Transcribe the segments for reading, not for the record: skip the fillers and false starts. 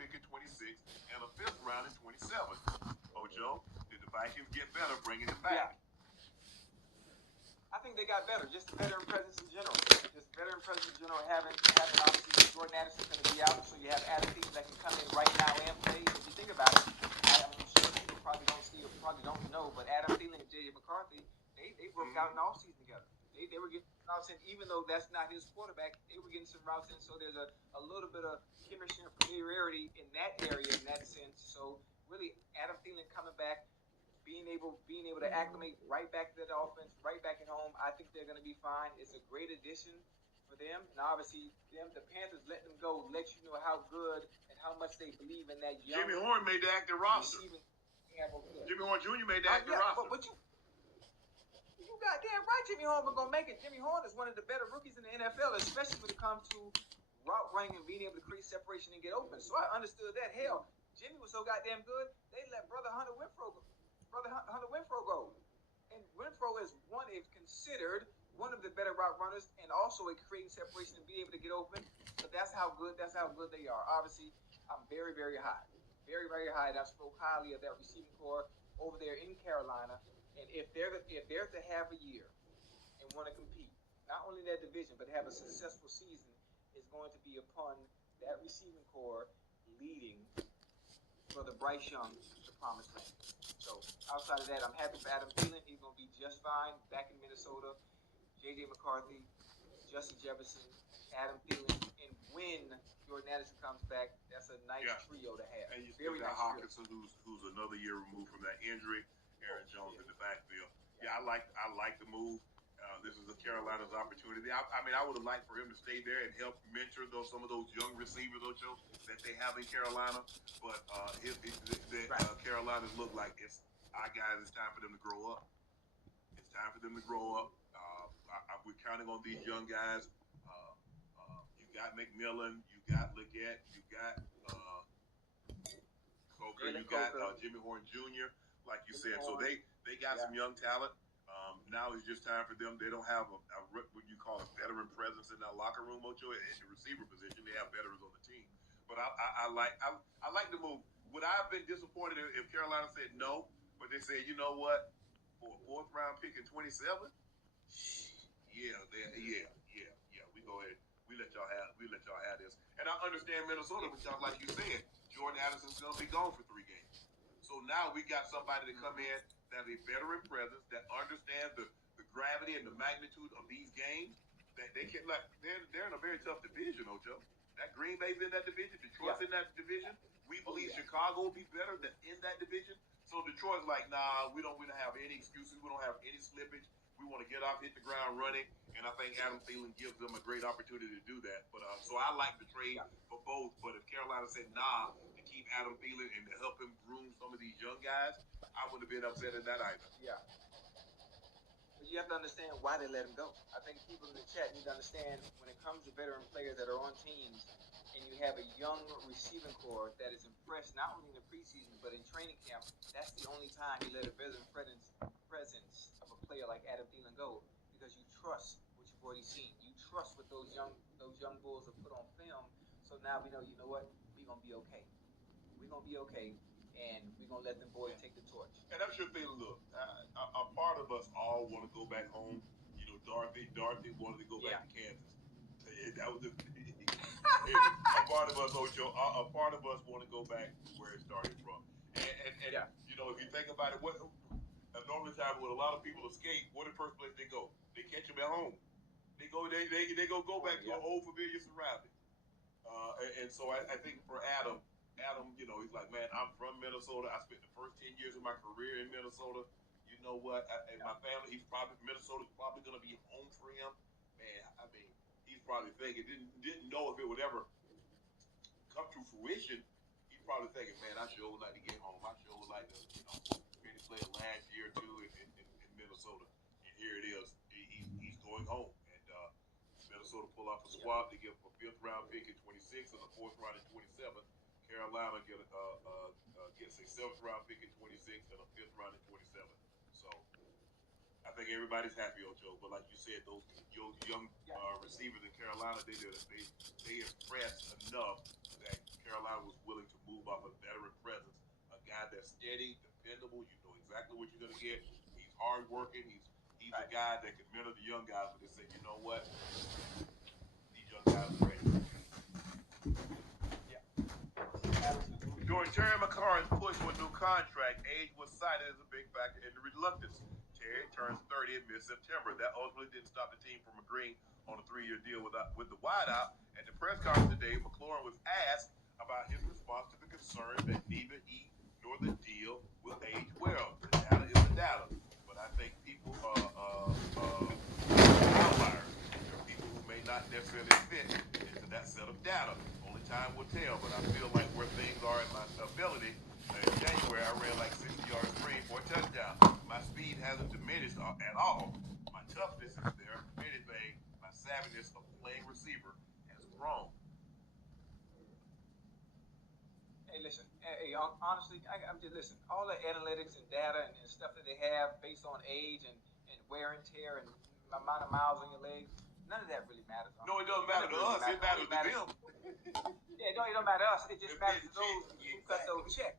pick in 26 and a 5th round in 27. Ocho, did the Vikings get better bringing him back? Yeah. I think they got better. Just the veteran presence in general. Just veteran presence in general. Having obviously Jordan Addison's going to be out, so you have Adam Thielen that can come in right now and play. If you think about it, I'm sure people probably don't see or probably don't know, but Adam Thielen and J.J. McCarthy, they worked out in the offseason together. They were getting routes in, even though that's not his quarterback, they were getting some routes in, so there's a little bit of chemistry and familiarity in that area, in that sense. So really, Adam Thielen coming back, being able to acclimate right back to that offense, right back at home, I think they're going to be fine. It's a great addition for them, and obviously the Panthers let them go, let you know how good and how much they believe in that young. Jimmy Horn made the active roster. Jimmy Horn Jr. made the active roster. But you goddamn right, Jimmy Horn was gonna make it. Jimmy Horn is one of the better rookies in the NFL, especially when it comes to route running and being able to create separation and get open. So I understood that. Hell, Jimmy was so goddamn good, they let brother Hunter Winfrow go. And Winfrow is considered one of the better route runners and also a creating separation and be able to get open. So that's how good they are. Obviously, I'm very, very high. Very, very high. And I spoke highly of that receiving core over there in Carolina. And if they're to have a year and want to compete, not only that division, but have a successful season, is going to be upon that receiving core leading for the Bryce Young to promised land. So outside of that, I'm happy for Adam Thielen. He's going to be just fine back in Minnesota. J.J. McCarthy, Justin Jefferson, Adam Thielen, and when Jordan Addison comes back, that's a nice trio to have. And you still got Hawkinson, who's another year removed from that injury. Aaron Jones in the backfield. Yeah, I like the move. This is Carolina's opportunity. I mean, I would have liked for him to stay there and help mentor some of those young receivers, Ocho, that they have in Carolina. But Carolina's look like guys, it's time for them to grow up. It's time for them to grow up. We're counting on these young guys. You got McMillan, you got Leggett, you got Coker, you got Jimmy Horn Jr., like you said. So they got some young talent. Now it's just time for them. They don't have what you call a veteran presence in that locker room, Ocho. In the receiver position, they have veterans on the team. But I like the move. Would I have been disappointed if Carolina said no, but they said, you know what, for a 4th round pick in 27? Yeah. We go ahead. We let y'all have this. And I understand Minnesota, but y'all, like you said, Jordan Addison's gonna be gone for 3 games. So now we got somebody to come in that has a veteran presence, that understands the gravity and the magnitude of these games. That they can they're in a very tough division, Ocho. That Green Bay's in that division, Detroit's in that division. We believe Chicago will be better than in that division. So Detroit's like, nah, we don't have any excuses. We don't have any slippage. We want to get off, hit the ground running, and I think Adam Thielen gives them a great opportunity to do that. But so I like the trade for both. But if Carolina said nah to keep Adam Thielen and to help him groom some of these young guys, I wouldn't have been upset at that either. Yeah. But you have to understand why they let him go. I think people in the chat need to understand when it comes to veteran players that are on teams and you have a young receiving core that is impressed not only in the preseason but in training camp, that's the only time you let a veteran presence of a player like Adam Thielen go, because you trust what you've already seen. You trust what those young bulls have put on film. So now we know, you know what, we're going to be okay. We're going to be okay. And we're going to let them boys take the torch. And that's your thing. Look, a part of us all want to go back home. You know, Dorothy wanted to go back to Kansas. That was a part of us, Ocho. A part of us want to go back where it started from. And you know, if you think about it, what normally time when a lot of people escape, what the first place they go? They catch them at home. They go back to an old familiar surrounding. And so I think for Adam, you know, he's like, man, I'm from Minnesota. I spent the first 10 years of my career in Minnesota. You know what? And my family, Minnesota's probably going to be home for him. Man, I mean, he's probably thinking, didn't know if it would ever come to fruition. He's probably thinking, man, I sure would like to get home. I sure would like to, you know, maybe play a last year or two in Minnesota. And here it is. He's going home. And Minnesota pull off a swap to give him a 5th round pick in 26 and a 4th round in 27. Carolina gets a 7th round pick in 26 and a 5th round in 27. So I think everybody's happy, Ocho. But like you said, those young receivers in Carolina, they impressed enough that Carolina was willing to a veteran presence, a guy that's steady, dependable. You know exactly what you're gonna get. He's hardworking. He's a guy that can mentor the young guys, but they say, you know what, these young guys are ready. Yeah. Absolutely. During Terry McLaurin's push for a new contract, age was cited as a big factor in the reluctance. Terry turns 30 in mid-September. That ultimately didn't stop the team from agreeing on a 3-year deal with the wideout. At the press conference today, McLaurin was asked about his response to the concern that neither he nor the deal will age well. The data is the data, but I think people outliers. There are people who may not necessarily fit into that set of data. Only time will tell, but I feel like where things are in my ability, in January I ran like 60 yards free for a touchdown. My speed hasn't diminished at all. My toughness is there. If anything, my savviness of playing receiver has grown. Hey, listen. Hey, honestly, I'm just listen. All the analytics and data and stuff that they have based on age and wear and tear and amount of miles on your legs, none of that really matters. No, it doesn't matter to us. It matters to them. Yeah, no, it don't matter to us. It just matters to those who cut those checks.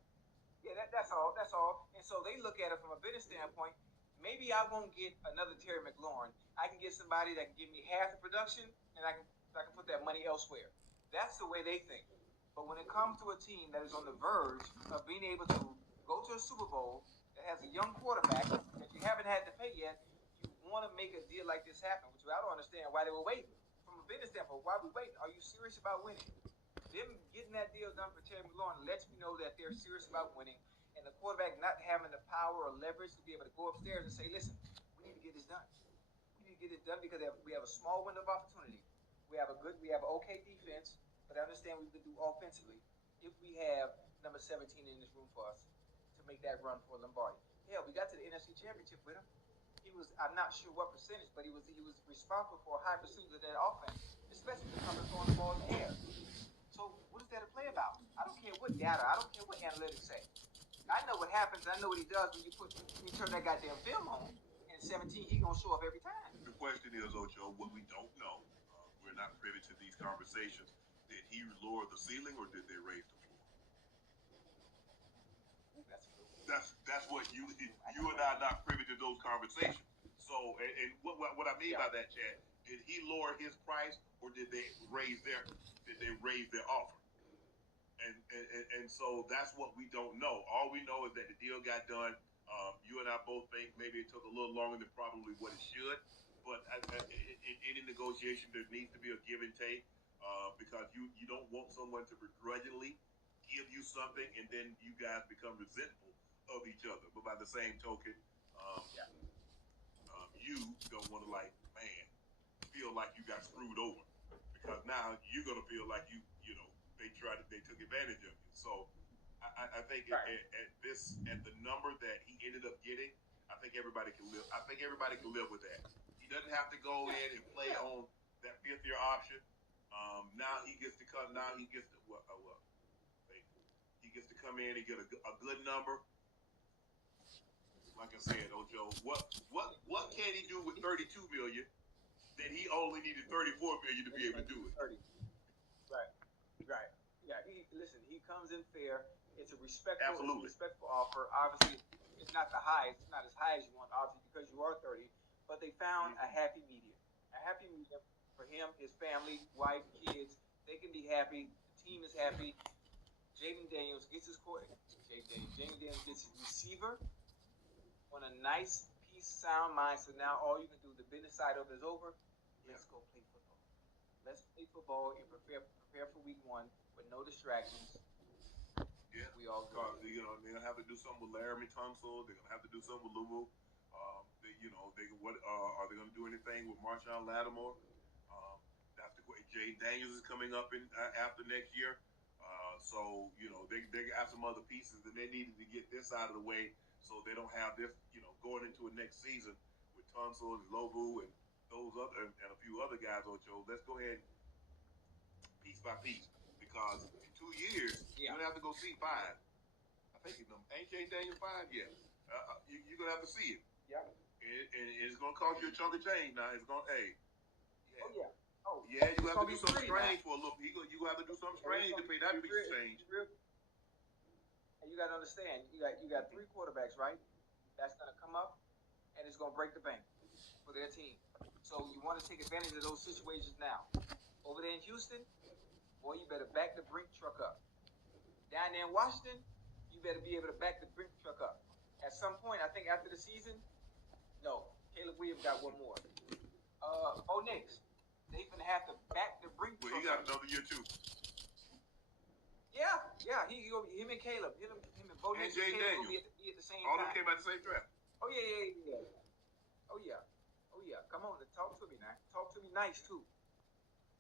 Yeah, that's all. That's all. And so they look at it from a business standpoint. Maybe I won't get another Terry McLaurin. I can get somebody that can give me half the production, and I can put that money elsewhere. That's the way they think. But when it comes to a team that is on the verge of being able to go to a Super Bowl that has a young quarterback that you haven't had to pay yet, you want to make a deal like this happen, which I don't understand why they were waiting. From a business standpoint, why are we waiting? Are you serious about winning? Them getting that deal done for Terry McLaurin lets me know that they're serious about winning, and the quarterback not having the power or leverage to be able to go upstairs and say, "Listen, we need to get this done. We need to get it done because we have a small window of opportunity. We have an okay defense, but I understand we can do offensively if we have number 17 in this room for us to make that run for Lombardi. Hell, we got to the NFC Championship with him. I'm not sure what percentage, but he was responsible for a high percentage of that offense, especially when it comes to throwing the ball in the air. So what is there to play about? I don't care what data, I don't care what analytics say. I know what happens. I know what he does when you turn that goddamn film on. And 17, he gonna show up every time. The question is, Ocho, what we don't know. We're not privy to these conversations. Did he lower the ceiling or did they raise the floor? That's what you and I are not privy to those conversations. So, and what I mean by that, Chad, did he lower his price or did they raise their offer? And so that's what we don't know. All we know is that the deal got done. You and I both think maybe it took a little longer than probably what it should. But in any negotiation, there needs to be a give and take because you don't want someone to begrudgingly give you something and then you guys become resentful of each other. But by the same token, you don't want to feel like you got screwed over because now you're gonna feel like you know they took advantage of you. So I think at the number that he ended up getting, I think everybody can live. I think everybody can live with that. He doesn't have to go in and play on that 5th-year option. Now he gets to come. Now he gets to he gets to come in and get a good number. Like I said, Ojo, what can he do with $32 million that he only needed $34 million to be able to do it? 30. Right. Yeah. He comes in fair. It's a respectful offer. Obviously, it's not it's not as high as you want, obviously, because you are 30. But they found a happy medium. A happy medium for him, his family, wife, kids. They can be happy. The team is happy. Jaden Daniels gets his receiver on a nice, peace, sound mind. So now all you can do, the business side of it is over. Let's go play football. Let's play football and prepare for week 1 with no distractions. Yeah, we all they're gonna have to do something with Laramie Tunsil. They're gonna have to do something with Louisville. Are they gonna do anything with Marshawn Lattimore? That's the question. Jay Daniels is coming up in after next year. So they got some other pieces that they needed to get this out of the way so they don't have this going into a next season with Tunsil and Lobu and those other and a few other guys. Ocho, let's go ahead piece by piece because in 2 years you're gonna have to go see 5. I think ain't Jay Daniel 5 yet. You're gonna have to see it. Yeah. And it's gonna cost you a chunk of change now. It's gonna Oh yeah. Oh yeah, you have to do something strange for a little. You gonna have to do something strange to pay that piece of change. you got to understand, you got 3 quarterbacks, right? That's going to come up and it's going to break the bank for their team. So you want to take advantage of those situations now. Over there in Houston, boy, you better back the brink truck up. Down there in Washington, you better be able to back the brink truck up. At some point, I think after the season, no, Caleb Williams got one more. Bo Nix, they gonna have to back the brink truck up. He got another year too. Yeah. Him and Caleb, him and Bo Nix and Caleb will be at the same time. All of them came out the same draft. Oh yeah. Oh yeah. Come on, talk to me now. Talk to me nice too.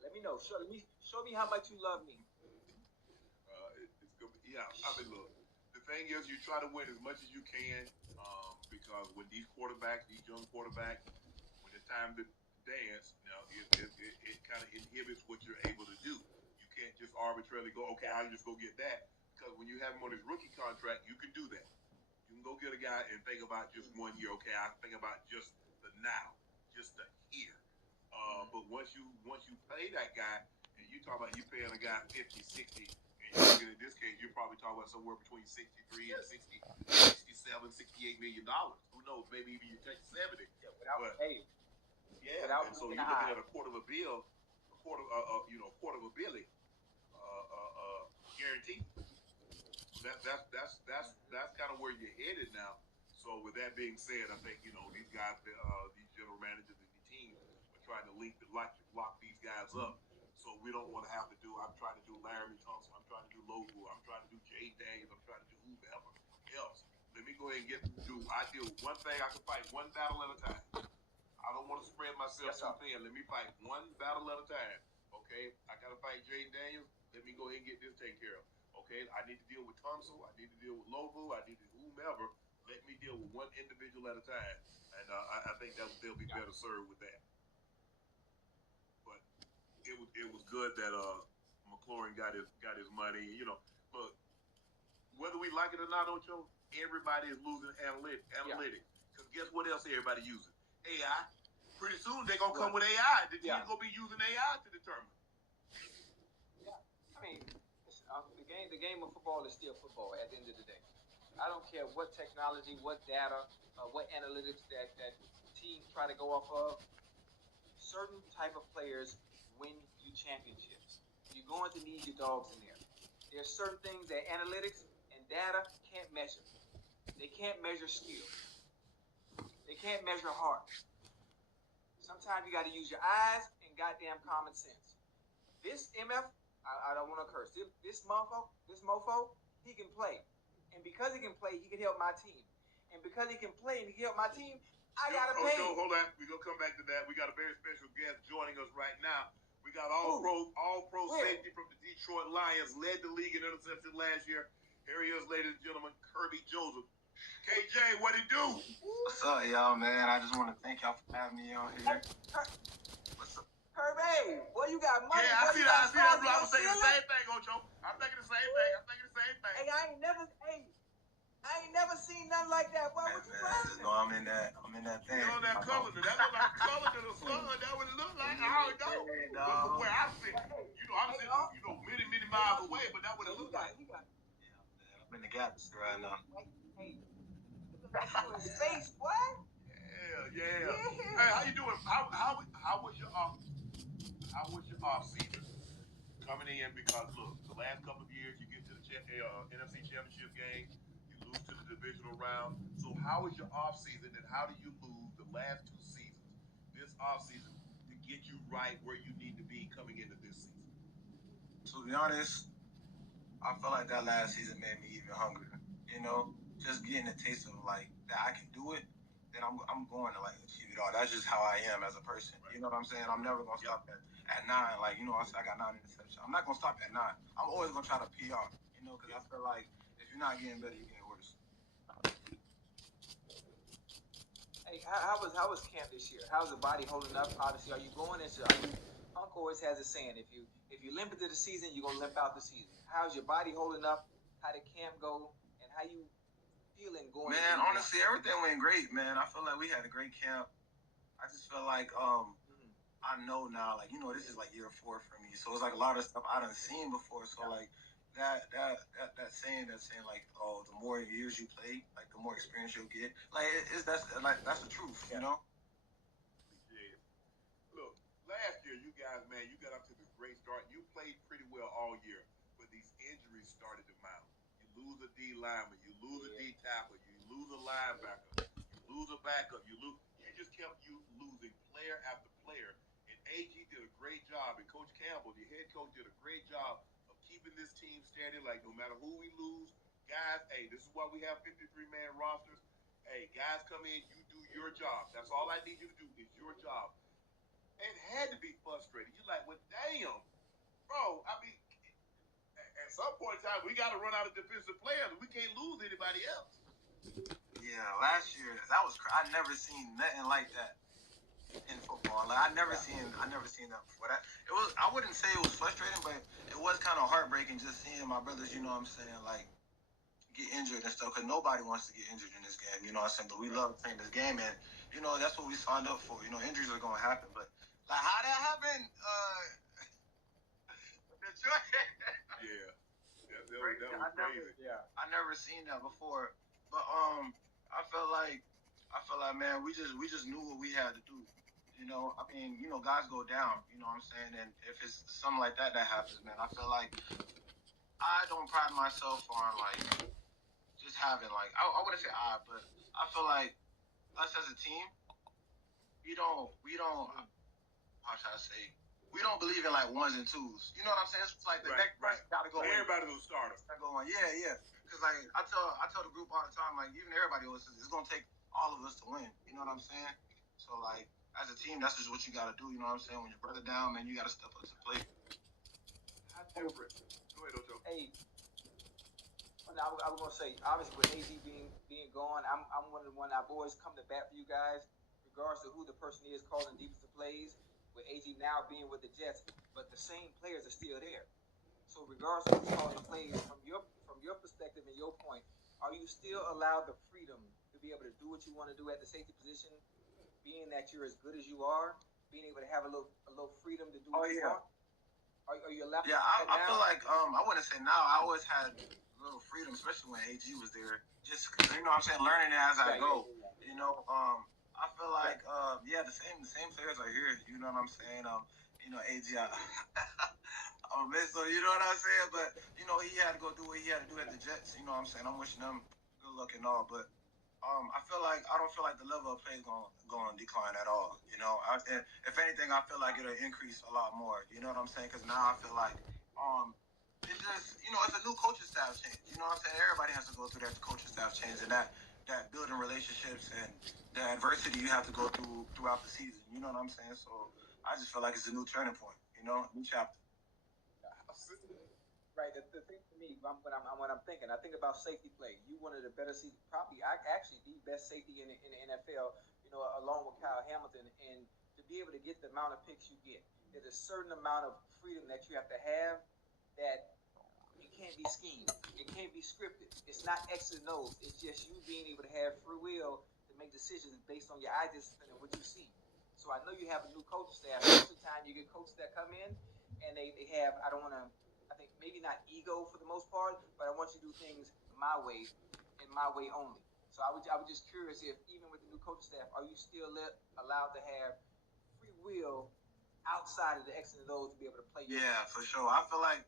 Let me know. Show me how much you love me. It's gonna be, yeah. I mean, look. The thing is, you try to win as much as you can, because when these young quarterbacks, when it's time to dance, it kind of inhibits what you're able to do. You can't just arbitrarily go, okay, I'll just go get that, because when you have him on his rookie contract, you can do that. You can go get a guy and think about just 1 year. Okay, I think about just the now, just the here. But once you pay that guy, and you talk about you paying a guy 50, 60, and in this case, you're probably talking about somewhere between 63 and 60, 67, $68 million. Who knows? Maybe even you take 70. Yeah, without pay. Yeah, and so you're looking at a quarter of a bill, a quarter of a billy, guaranteed. That's kind of where you're headed now. So with that being said, I think these guys, these general managers and the team are trying to lock these guys up. So we don't want to have to do. I'm trying to do Laramie Thompson. I'm trying to do Lobu. I'm trying to do Jay Daniels. I'm trying to do whoever else. Let me go ahead and I deal with one thing. I can fight one battle at a time. I don't want to spread myself too thin. Let me fight one battle at a time. Okay, I got to fight Jay Daniels. Let me go ahead and get this taken care of. Okay, I need to deal with Tunsil. I need to deal with Lobu. I need to whomever. Let me deal with one individual at a time, and I think they'll be better served with that. But it was good that McLaurin got his money. Look, whether we like it or not, Ocho, everybody is losing analytics. Because guess what else everybody using? AI. Pretty soon they're gonna come with AI. The team's gonna be using AI to determine. Yeah, I mean, the game of football is still football at the end of the day. I don't care what technology, what data, what analytics that teams try to go off of. Certain type of players win you championships. You're going to need your dogs in there. There's certain things that analytics and data can't measure. They can't measure skill. They can't measure heart. Sometimes you got to use your eyes and goddamn common sense. This MF, I don't want to curse. This mofo, he can play. And because he can play, he can help my team. And because he can play and he can help my team, I got to pay. No, hold on. We're going to come back to that. We got a very special guest joining us right now. We got all-pro safety from the Detroit Lions, led the league in interception last year. Here he is, ladies and gentlemen, Kirby Joseph. KJ, what it do? What's up, y'all, man? I just want to thank y'all for having me on here. What's up? Kirby, boy, you got money. Yeah, I see that. I was thinking the same thing, Ocho. I'm thinking the same thing. Hey, I ain't never seen nothing like that. Boy, what you just know I'm in that thing. You know that color? That look like color to the sun. That would look like. I don't know. But from where I'm sitting, I'm sitting, many miles away, but that would it look like. Yeah, man, I'm in the galaxy right now. Hey, you in space, boy? Yeah. Hey, how you doing? How was your off season coming in? Because look, the last couple of years you get to the NFC Championship game, you lose to the divisional round. So how was your off season, and how do you lose the last 2 seasons, this off season, to get you right where you need to be coming into this season? To be honest, I felt like that last season made me even hungrier. Just getting a taste of like that I can do it, then I'm going to like achieve it all. That's just how I am as a person. Right. You know what I'm saying? I'm never gonna stop at 9. Like I said, I got 9 interceptions. I'm not gonna stop at 9. I'm always gonna try to PR. Because I feel like if you're not getting better, you're getting worse. Hey, how was camp this year? How's the body holding up? Obviously, are you going into? Uncle always has a saying: if you limp into the season, you're gonna limp out the season. How's your body holding up? How did camp go? And how you feeling going? Man, honestly, everything went great, man. I feel like we had a great camp. I just feel like I know now, like this is like year 4 for me. So it's like a lot of stuff I done seen before. So like that that saying like, oh, the more years you play, like the more experience you'll get. Like that's the truth, you know. Appreciate it. Look, last year you guys, man, you got up to this great start. You played pretty well all year, but these injuries started to mount. You lose a D lineman, you lose a D tackle, you lose a linebacker, you lose a backup, you lose. You just kept losing player after player. And AG did a great job, and Coach Campbell, the head coach, did a great job of keeping this team steady. Like no matter who we lose, guys, hey, this is why we have 53-man rosters. Hey, guys, come in, you do your job. That's all I need you to do is your job. It had to be frustrating. You're like, well, damn, bro. I mean, at some point in time, we got to run out of defensive players. We can't lose anybody else. Yeah, last year that was I never seen nothing like that in football. Like I never seen that before. That it was. I wouldn't say it was frustrating, but it was kind of heartbreaking just seeing my brothers. You know what I'm saying? Like get injured and stuff. Because nobody wants to get injured in this game. You know what I'm saying? But we love playing this game, and you know that's what we signed up for. You know, injuries are gonna happen, but like how that happened, Detroit. Yeah. That was crazy. I never seen that before. But I felt like man, we just knew what we had to do. You know, I mean, you know, guys go down, you know what I'm saying? And if it's something like that happens, man, I feel like I don't pride myself on like just having like I wouldn't say but I feel like us as a team, we don't how should I say we don't believe in like ones and twos. You know what I'm saying? It's like the next person gotta go. Everybody will start us. Go on. Yeah. Because like I tell the group all the time, like even everybody else, it's gonna take all of us to win. You know what I'm saying? So like as a team, that's just what you gotta do. You know what I'm saying? When your brother down, man, you gotta step up to the plate. Go ahead, Ocho. Hey, I was gonna say, obviously with AZ being gone, I'm one of the one I've always come to bat for you guys, regardless of who the person is calling defensive plays. With AZ now being with the Jets, but the same players are still there. So regardless of who's calling the plays, from your perspective and your point, are you still allowed the freedom to be able to do what you want to do at the safety position, being that you're as good as you are, being able to have a little freedom to do what you want? Are you allowed? Yeah, I feel like I wouldn't say now. I always had a little freedom, especially when AG was there. Just you know what I'm saying, learning it as I go. You know, I feel like the same players are here. You know what I'm saying? You know, AG. So you know what I'm saying? But you know, he had to go do what he had to do at the Jets. You know what I'm saying? I'm wishing him good luck and all, but. I don't feel like the level of play is going to decline at all. You know, if anything, I feel like it'll increase a lot more. You know what I'm saying? Because now I feel like it's just it's a new coaching staff change. You know what I'm saying? Everybody has to go through that coaching staff change and that building relationships and the adversity you have to go through throughout the season. You know what I'm saying? So I just feel like it's a new turning point. You know, new chapter. Right. The thing for me, when I'm thinking, I think about safety play. You one of the better, probably actually the best safety in the NFL. You know, along with Kyle Hamilton, and to be able to get the amount of picks you get, there's a certain amount of freedom that you have to have that it can't be schemed. It can't be scripted. It's not X and O's. It's just you being able to have free will to make decisions based on your eye discipline and what you see. So I know you have a new coaching staff. Most of the time, you get coaches that come in and they have I think maybe not ego for the most part, but I want you to do things my way and my way only. So I was just curious if even with the new coaching staff, are you still allowed to have free will outside of the X and O's to be able to play? Yeah, for sure. I feel like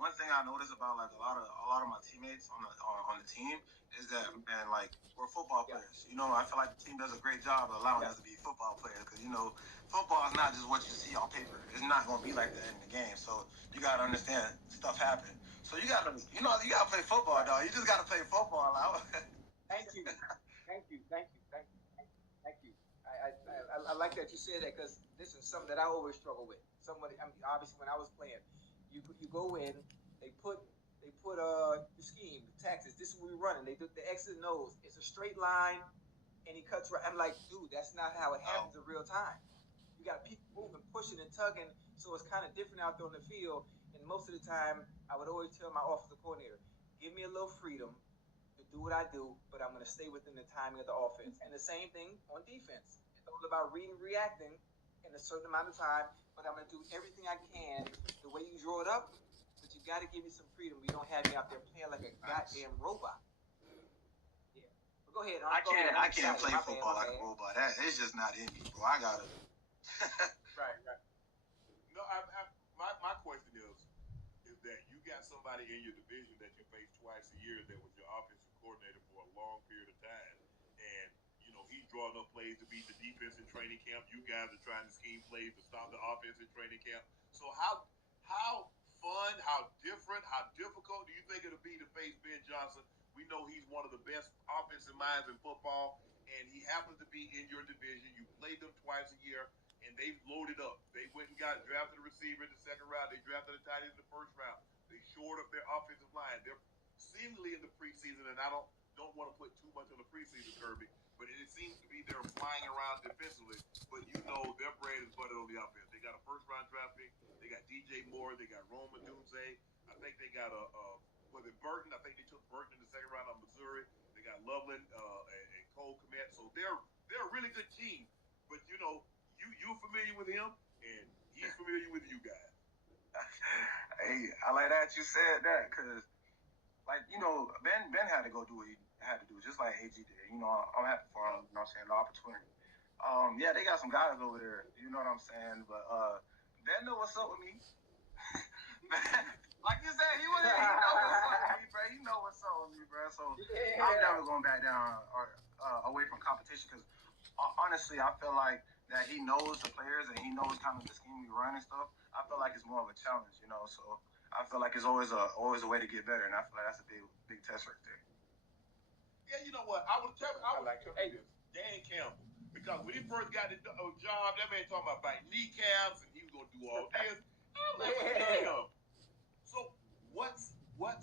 one thing I noticed about like a lot of my teammates on the team is that man, like we're football players. You know, I feel like the team does a great job of allowing us to be football players because you know football is not just what you see on paper. It's not going to be like that in the game. So you got to understand stuff happen. So you got to play football, dog. You just got to play football out. Thank you. I like that you said that because this is something that I always struggle with. Obviously when I was playing, you go in, they put the scheme, the tactics. This is what we're running. They do the X's and O's. It's a straight line, and he cuts right. I'm like, dude, that's not how it happens in real time. You got people moving, pushing, and tugging, so it's kind of different out there on the field. And most of the time, I would always tell my offensive coordinator, give me a little freedom to do what I do, but I'm going to stay within the timing of the offense. And the same thing on defense. It's all about reading, reacting in a certain amount of time, but I'm going to do everything I can the way you draw it up, but you you got to give me some freedom. You don't have me out there playing like a goddamn robot. Yeah. But go ahead. I can't play football like a robot. It's just not in me, bro. I gotta. Right. No, my question is that you got somebody in your division that you face twice a year that was your offensive coordinator for a long period of time, and he's drawing up plays to beat the defense in training camp. You guys are trying to scheme plays to stop the offense in training camp. So how fun, how different, how difficult do you think it'll be to face Ben Johnson? We know he's one of the best offensive minds in football, and he happens to be in your division. You played them twice a year, and they've loaded up. They went and got drafted a receiver in the second round. They drafted a tight end in the first round. They shored up their offensive line. They're seemingly in the preseason, and I don't want to put too much on the preseason, Kirby, but it seems to be they're flying around defensively. But their bread is butter on the offense. They got a first round draft pick. They got DJ Moore. They got Rome Odunze. I think they got was it Burton? I think they took Burton in the second round of Missouri. They got Loveland and Cole Kmet. So they're a really good team. But you're familiar with him, and he's familiar with you guys. Hey, I like that you said that, because Ben had to go do what he had to do, just like AG did. I'm happy for him. You know what I'm saying? The opportunity. Yeah, they got some guys over there. You know what I'm saying? But Ben know what's up with me. Like you said, he know what's up with me, bro. He know what's up with me, bro. So I'm never going back down or away from competition, because honestly, I feel like that he knows the players and he knows kind of the scheme we run and stuff. I feel like it's more of a challenge, So I feel like it's always a way to get better, and I feel like that's a big test right there. Yeah, you know what? I was telling you this, Dan Campbell, because when he first got the job, that man talking about biting kneecaps and he was gonna do all this. I'm like, damn. So what's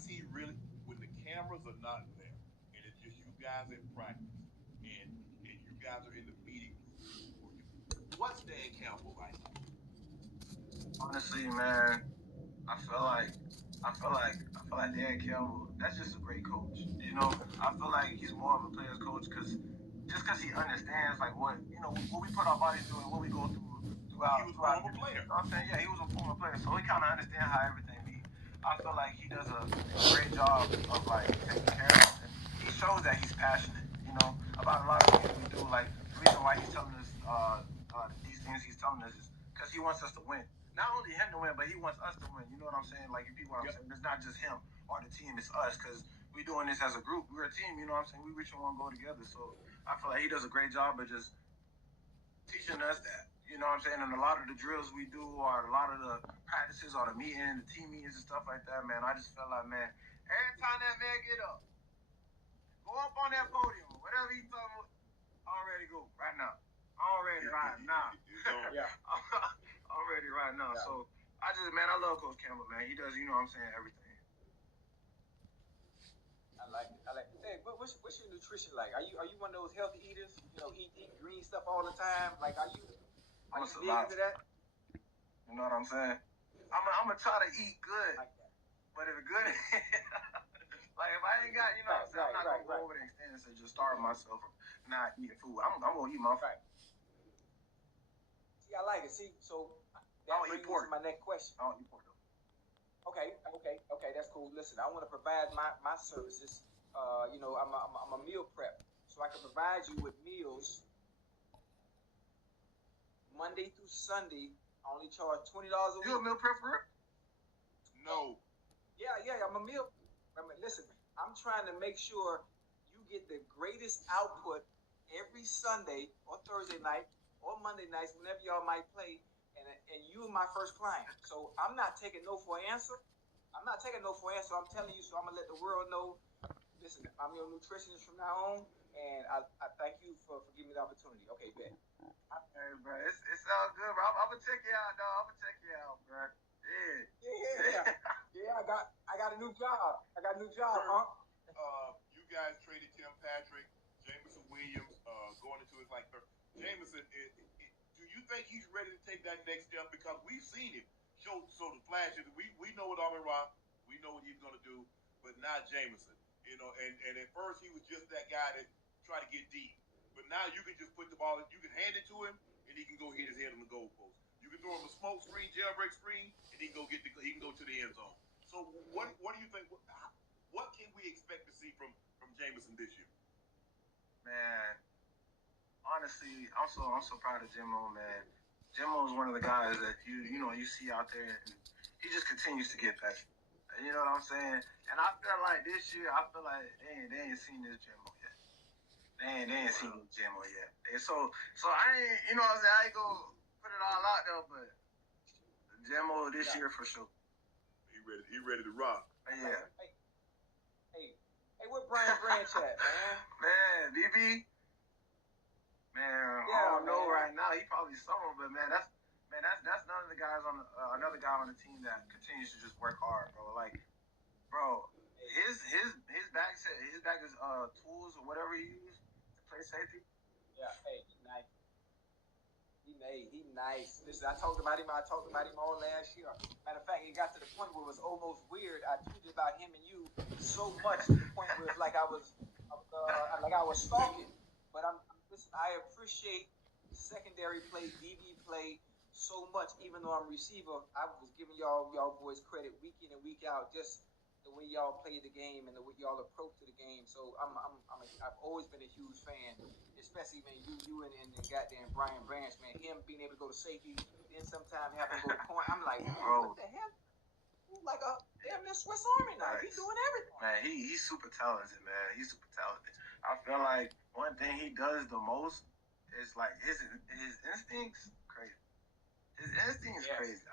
he really, when the cameras are not there and it's just you guys at practice and you guys are in the meeting room, what's Dan Campbell like? Honestly, man, I feel like Dan Campbell, that's just a great coach. I feel like he's more of a player's coach because he understands like what we put our bodies through and what we go through throughout. He was a former player. I'm saying, yeah, he was a former player, so he kind of understands how everything be. I feel like he does a great job of like taking care of us, and he shows that he's passionate. About a lot of things we do. Like the reason why he's telling us these things he's telling us is because he wants us to win. Not only him to win, but he wants us to win. You know what I'm saying? Like, you people, what I'm saying, it's not just him or the team, it's us, because we're doing this as a group. We're a team, you know what I'm saying? We reach one goal together. So I feel like he does a great job of just teaching us that. You know what I'm saying? And a lot of the drills we do, or a lot of the practices, or the meetings, the team meetings and stuff like that, man, I just feel like, man, every time that man get up, go up on that podium, whatever he's talking about, I'm ready to go right now. I'm ready right now. Yeah. I'm ready right now. Yeah. So I love Coach Campbell, man. He does, you know what I'm saying, everything. I like it. Hey, what's your nutrition like? Are you one of those healthy eaters? Eat green stuff all the time. Like, are you big into that? You know what I'm saying? I'm gonna try to eat good, like that. But if it's good, like if I ain't got, you know what I'm saying, I'm not gonna go over the extent and just starve myself from not eating food. I'm gonna eat my food. See, I like it. See, so that brings me to my next question. I don't eat pork though. Okay, that's cool. Listen, I want to provide my services. I'm a meal prep, so I can provide you with meals Monday through Sunday. I only charge $20 a week. You a meal prep for it? No. Yeah, I'm a meal. Listen, I'm trying to make sure you get the greatest output every Sunday or Thursday night or Monday nights, whenever y'all might play, and you are my first client. So I'm not taking no for an answer. I'm telling you, so I'm gonna let the world know. Listen, I'm your nutritionist from now on, and I thank you for giving me the opportunity. Okay, bet. Hey, bro, it's all good, bro. I'm gonna check you out, dog. I'm gonna check you out, bro. Yeah. I got a new job. Huh? You guys traded Tim Patrick, Jameson Williams, going into his Jameson. Do you think he's ready to take that next step? Because we've seen him show the flashes. We know what Amon Ra, we know what he's gonna do, but not Jameson. And at first he was just that guy that tried to get deep. But now you can just put the ball, you can hand it to him, and he can go hit his head on the goalpost. You can throw him a smoke screen, jailbreak screen, and he can go to the end zone. So what do you think? What can we expect to see from Jameson this year? Man, honestly, I'm so proud of Jimmo, man. Jimmo is one of the guys that you see out there, and he just continues to get better. You know what I'm saying? And I feel like this year, I feel like they ain't seen this Jimmo yet. They ain't seen this Jimmo yet. And so I ain't, you know what I'm saying? I ain't gonna put it all out there, but Jimmo this year for sure. He ready to rock. Yeah. Hey, where Brian Branch at, man? Man, BB. Man, Yeah, I don't know man. right now. He probably somewhere, but that's none of the guys on another guy on the team that continues to just work hard, bro. Like, bro, his bag is tools or whatever he used to play safety. Yeah, hey, nice. He nice. Listen, I talked about him all last year. Matter of fact, it got to the point where it was almost weird. I tweeted about him and you so much to the point where it's like I was stalking. But listen. I appreciate secondary play, DB play so much. Even though I'm receiver, I was giving y'all boys credit week in and week out. Just the way y'all play the game and the way y'all approach to the game. So I've always been a huge fan, especially man, you and goddamn Brian Branch, man. Him being able to go to safety, then sometimes having to go to corner. I'm like, bro, what the hell? Like a damn near Swiss Army knife. He's doing everything. Man, he's super talented, man. He's super talented. I feel like one thing he does the most is like his instincts crazy. His instincts crazy.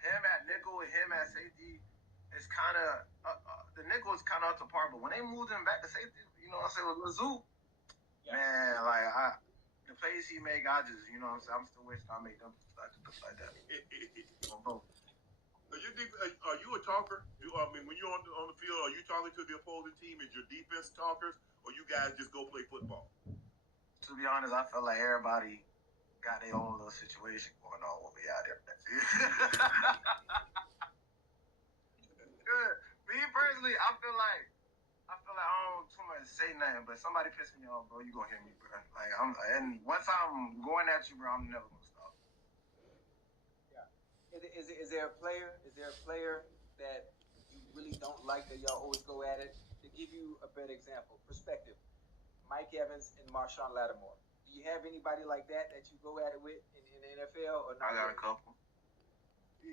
Him at nickel and him at safety is kind of the nickel is kind of up to par. But when they moved him back to safety, you know what I'm saying, with Lazoo, man, like the plays he make, I just, you know what I'm saying, I'm still wishing I make them like that. Are you a talker? I mean, when you're on the field, are you talking to the opposing team? Is your defense talkers, or you guys just go play football? To be honest, I feel like everybody got their own little situation going on when we out there. Good. Me personally, I feel like I don't too much say nothing, but somebody piss me off, bro. You gonna hear me, bro. Like and once I'm going at you, bro, I'm never gonna stop. Yeah. Is there a player? Is there a player that you really don't like that y'all always go at it? To give you a better example, perspective, Mike Evans and Marshawn Lattimore. Do you have anybody like that you go at it with in the NFL or not? I got a couple. Yeah,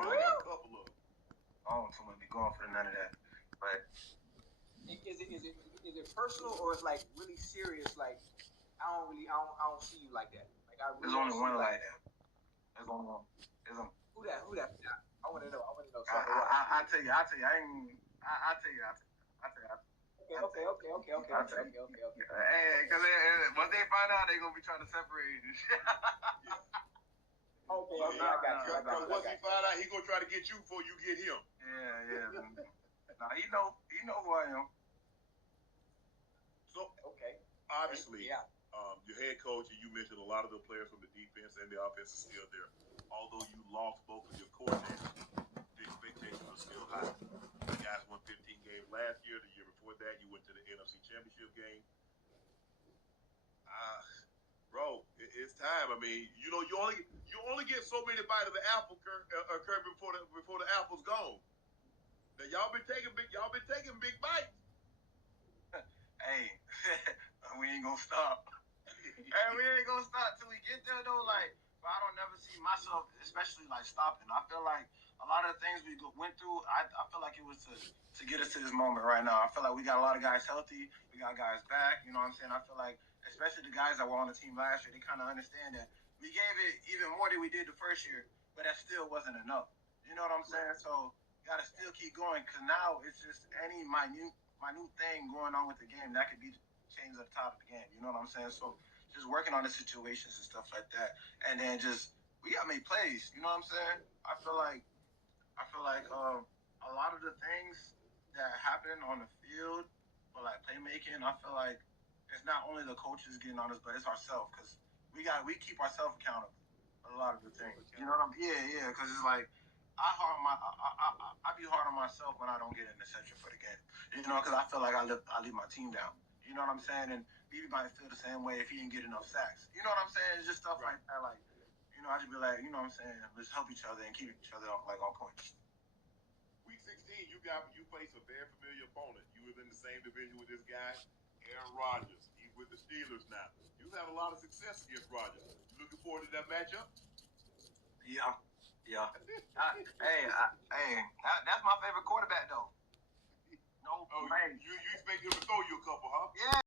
for real? A couple of them. I don't too much be going for none of that. But is it personal or it's like really serious? Like I don't see you like that. Like I really there's only one like that. There's only one. Who that? I want to know. I tell you. I tell you. Okay. Hey, because once they find out, they're gonna be trying to separate you. Okay, I got you. Because once he find out, he gonna try to get you before you get him. Yeah. Nah, he know who I am. So okay, obviously, your head coach, and you mentioned a lot of the players from the defense and the offense are still there. Although you lost both of your coordinators, the expectations are still high. You guys won 15 games last year. The year before that, you went to the NFC Championship game. Bro, it's time. I mean, you know, you only get so many bites of the apple, Kirby, before the apple's gone. Now y'all been taking big bites. Hey, we ain't gonna stop. Hey, we ain't gonna stop till we get there though. Like, but I don't never see myself, especially like stopping. I feel like a lot of the things we went through, I feel like it was to get us to this moment right now. I feel like we got a lot of guys healthy. We got guys back. You know what I'm saying? I feel like, especially the guys that were on the team last year, they kind of understand that we gave it even more than we did the first year, but that still wasn't enough. You know what I'm saying? So you got to still keep going because now it's just any minute thing going on with the game that could be changed at the top of the game. You know what I'm saying? So just working on the situations and stuff like that, and then just we gotta make plays. You know what I'm saying? I feel like a lot of the things that happen on the field, but like playmaking, I feel like it's not only the coaches getting on us, but it's ourselves because we keep ourselves accountable. A lot of the things, you know what I'm? Yeah, because it's like I be hard on myself when I don't get an interception for the game. You know, because I feel like I leave my team down. You know what I'm saying? And BB might feel the same way if he didn't get enough sacks. You know what I'm saying? It's just stuff like that. Like, you I just be like, you know what I'm saying? Let's help each other and keep each other like on point. Week 16, you faced a very familiar opponent. You was in the same division with this guy, Aaron Rodgers. He's with the Steelers now. You had a lot of success against Rodgers. You looking forward to that matchup? Yeah. That's my favorite quarterback though. No, you expect him to throw you a couple, huh? Yeah.